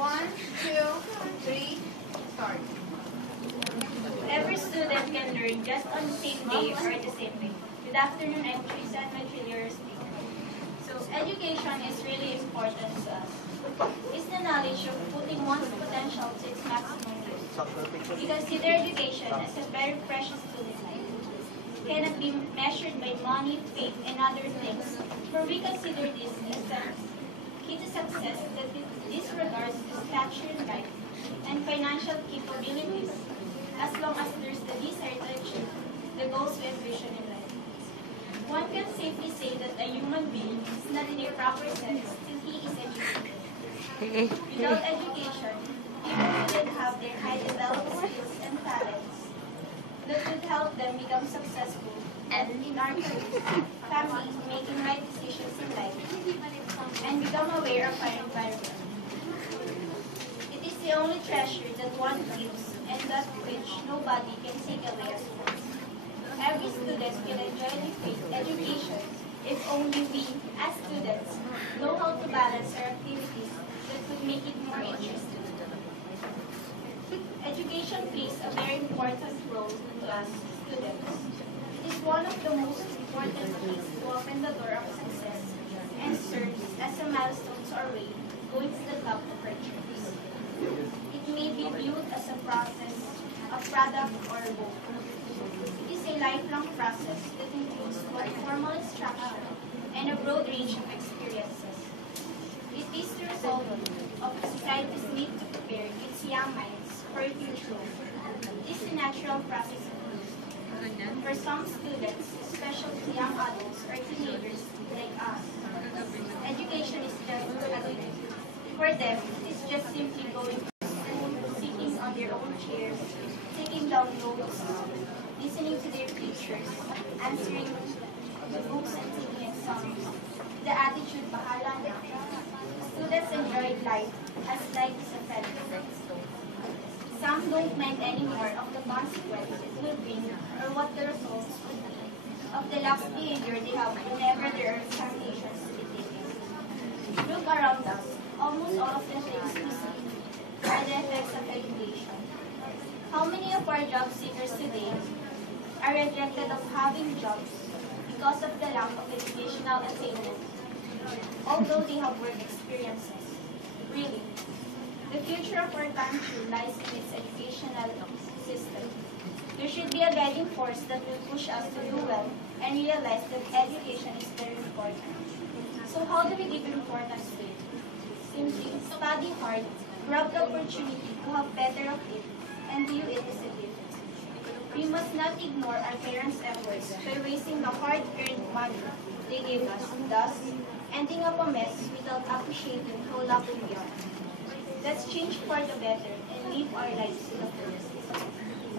1, 2, 3, start. Every student can learn just on the same day or the same way. Good afternoon, I'm Teresa and my your speaker. So education is really important to us. It's the knowledge of putting one's potential to its maximum use. We consider education as a very precious tool in life. It cannot be measured by money, fame, and other things, for we consider this as the key to success that disregards the stature in life and financial capabilities, as long as there's the desire to achieve the goals we envision in life. One can safely say that a human being is not in a proper sense till he is educated. Without education, people wouldn't have their high developed skills and talents that would help them become successful and in our careers, families, making right decisions in life, and become aware of our environment. It is the only treasure that one gives, and that which nobody can take away as well. Every student will enjoy education if only we, as students, know how to balance our activities that would make it more interesting. Education plays a very important role to us students. It is one of the most important keys to open the door of success and serves as a milestone to our way going to the top of our dreams. It may be viewed as a process, a product, or a goal. It is a lifelong process that includes both formal instruction and a broad range of experiences. It is the result of society's need to prepare its young minds for a future. It is a natural process of growth. For some students, especially young adults or teenagers like us, education is just a duty. For them, it is just simply going to school, sitting on their own chairs, taking down notes, listening to their teachers, answering the books and taking exams. The attitude, bahala na. Students enjoy life as life is a feather. Some don't mind anymore of the consequences it will bring or what the results would be of the lax behavior they have whenever there are examinations to be taken. Look around us. Almost all of the things we see are the effects of education. How many of our job seekers today are rejected of having jobs because of the lack of educational attainment, although they have work experiences? Really, the future of our country lies in its educational system. There should be a guiding force that will push us to do well and realize that education is very important. So how do we give importance to it? Simply study hard, grab the opportunity to have better of it, and view it as a gift. We must not ignore our parents' efforts by wasting the hard-earned money they gave us, thus ending up a mess without appreciating how lucky we are. Let's change for the better and live our lives to the fullest.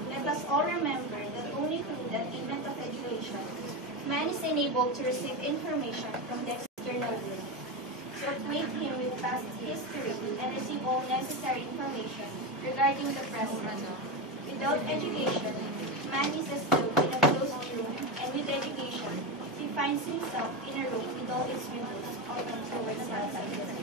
Let us all remember that only through the attainment of education, man is enabled to receive information from the external world, to acquaint him with past history and receive all necessary information regarding the present. Without education, man is as though in a closed room, and with education, he finds himself in a room with all its windows open towards outside.